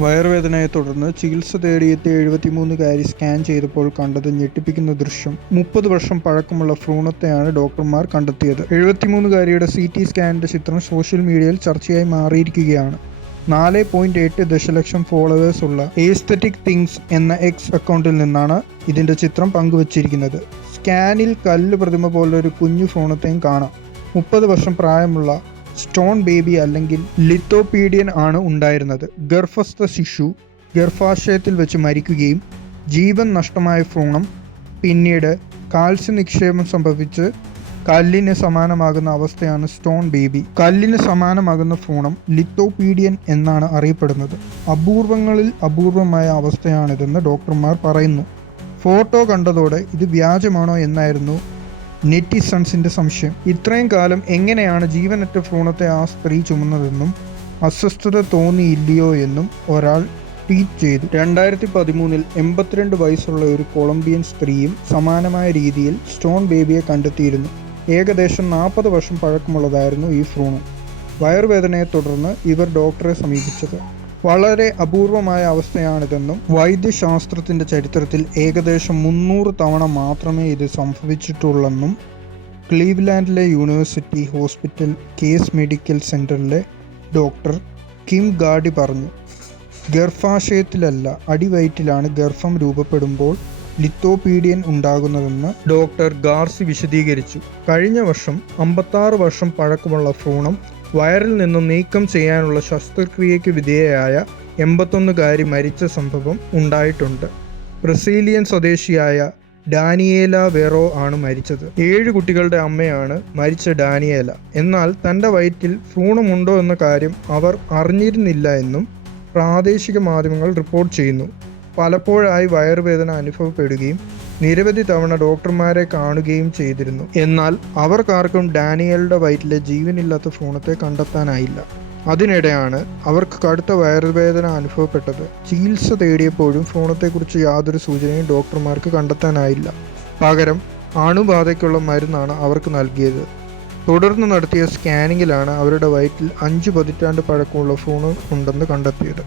വയറുവേദനയെ തുടർന്ന് ചികിത്സ തേടിയെത്തിയ എഴുപത്തിമൂന്നുകാരി സ്കാൻ ചെയ്തപ്പോൾ കണ്ടത് ഞെട്ടിപ്പിക്കുന്ന ദൃശ്യം. മുപ്പത് വർഷം പഴക്കമുള്ള ഭ്രൂണത്തെയാണ് ഡോക്ടർമാർ കണ്ടെത്തിയത്. എഴുപത്തിമൂന്നുകാരിയുടെ സി ടി സ്കാനിന്റെ ചിത്രം സോഷ്യൽ മീഡിയയിൽ ചർച്ചയായി മാറിയിരിക്കുകയാണ്. നാല് പോയിന്റ് എട്ട് ദശലക്ഷം ഫോളോവേഴ്സ് ഉള്ള ഏസ്തറ്റിക് തിങ്സ് എന്ന എക്സ് അക്കൗണ്ടിൽ നിന്നാണ് ഇതിന്റെ ചിത്രം പങ്കുവച്ചിരിക്കുന്നത്. സ്കാനിൽ കല്ല് പ്രതിമ പോലുള്ള ഒരു കുഞ്ഞു ഭ്രൂണത്തെയും കാണാം. മുപ്പത് വർഷം പ്രായമുള്ള സ്റ്റോൺ ബേബി അല്ലെങ്കിൽ ലിത്തോപീഡിയൻ ആണ് ഉണ്ടായിരുന്നത്. ഗർഭസ്ഥ ശിശു ഗർഭാശയത്തിൽ വെച്ച് മരിക്കുകയും ജീവൻ നഷ്ടമായ ഭ്രൂണം പിന്നീട് കാൽസ്യ നിക്ഷേപം സംഭവിച്ച് കല്ലിന് സമാനമാകുന്ന അവസ്ഥയാണ് സ്റ്റോൺ ബേബി. കല്ലിന് സമാനമാകുന്ന ഭ്രൂണം ലിത്തോപീഡിയൻ എന്നാണ് അറിയപ്പെടുന്നത്. അപൂർവങ്ങളിൽ അപൂർവമായ അവസ്ഥയാണിതെന്ന് ഡോക്ടർമാർ പറയുന്നു. ഫോട്ടോ കണ്ടതോടെ ഇത് വ്യാജമാണോ എന്നായിരുന്നു നെറ്റിസൺസിന്റെ സംശയം. ഇത്രയും കാലം എങ്ങനെയാണ് ജീവനറ്റ ഭ്രൂണത്തെ ആ സ്ത്രീ ചുമന്നതെന്നും അസ്വസ്ഥത തോന്നിയില്ലയോ എന്നും ഒരാൾ ട്വീറ്റ് ചെയ്തു. രണ്ടായിരത്തി പതിമൂന്നിൽ എൺപത്തിരണ്ട് വയസ്സുള്ള ഒരു കൊളംബിയൻ സ്ത്രീയും സമാനമായ രീതിയിൽ സ്റ്റോൺ ബേബിയെ കണ്ടെത്തിയിരുന്നു. ഏകദേശം നാൽപ്പത് വർഷം പഴക്കമുള്ളതായിരുന്നു ഈ ഭ്രൂണം. വയറുവേദനയെ തുടർന്ന് ഇവർ ഡോക്ടറെ സമീപിച്ചത്. വളരെ അപൂർവമായ അവസ്ഥയാണിതെന്നും വൈദ്യശാസ്ത്രത്തിന്റെ ചരിത്രത്തിൽ ഏകദേശം മുന്നൂറ് തവണ മാത്രമേ ഇത് സംഭവിച്ചിട്ടുള്ളെന്നും ക്ലീവ്ലാൻഡിലെ യൂണിവേഴ്സിറ്റി ഹോസ്പിറ്റൽ കേസ് മെഡിക്കൽ സെന്ററിലെ ഡോക്ടർ കിം ഗാഡി പറഞ്ഞു ഗർഭാശയത്തിലല്ല അടിവയറ്റിലാണ് ഗർഭം രൂപപ്പെടുമ്പോൾ ലിത്തോപീഡിയൻ ഉണ്ടാകുന്നതെന്ന് ഡോക്ടർ ഗാർസി വിശദീകരിച്ചു. കഴിഞ്ഞ വർഷം അമ്പത്താറ് വർഷം പഴക്കമുള്ള ഭ്രൂണം വയറിൽ നിന്നും നീക്കം ചെയ്യാനുള്ള ശസ്ത്രക്രിയയ്ക്ക് വിധേയയായ എൺപത്തൊന്നുകാരി മരിച്ച സംഭവം ഉണ്ടായിട്ടുണ്ട്. ബ്രസീലിയൻ സ്വദേശിയായ ഡാനിയേല വെറോ ആണ് മരിച്ചത്. ഏഴ് കുട്ടികളുടെ അമ്മയാണ് മരിച്ച ഡാനിയേല. എന്നാൽ തന്റെ വയറ്റിൽ ഭ്രൂണമുണ്ടോ എന്ന കാര്യം അവർ അറിഞ്ഞിരുന്നില്ല എന്നും പ്രാദേശിക മാധ്യമങ്ങൾ റിപ്പോർട്ട് ചെയ്യുന്നു. പലപ്പോഴായി വയറുവേദന അനുഭവപ്പെടുകയും നിരവധി തവണ ഡോക്ടർമാരെ കാണുകയും ചെയ്തിരുന്നു. എന്നാൽ അവർക്കാർക്കും ഡാനിയലുടെ വയറ്റിലെ ജീവനില്ലാത്ത ഫോണത്തെ കണ്ടെത്താനായില്ല. അതിനിടെയാണ് അവർക്ക് കടുത്ത വയറുവേദന അനുഭവപ്പെട്ടത്. ചികിത്സ തേടിയപ്പോഴും ഫോണത്തെക്കുറിച്ച് യാതൊരു സൂചനയും ഡോക്ടർമാർക്ക് കണ്ടെത്താനായില്ല. പകരം അണുബാധയ്ക്കുള്ള മരുന്നാണ് അവർക്ക് നൽകിയത്. തുടർന്ന് നടത്തിയ സ്കാനിങ്ങിലാണ് അവരുടെ വയറ്റിൽ അഞ്ച് പതിറ്റാണ്ട് പഴക്കമുള്ള ഫോൺ ഉണ്ടെന്ന് കണ്ടെത്തിയത്.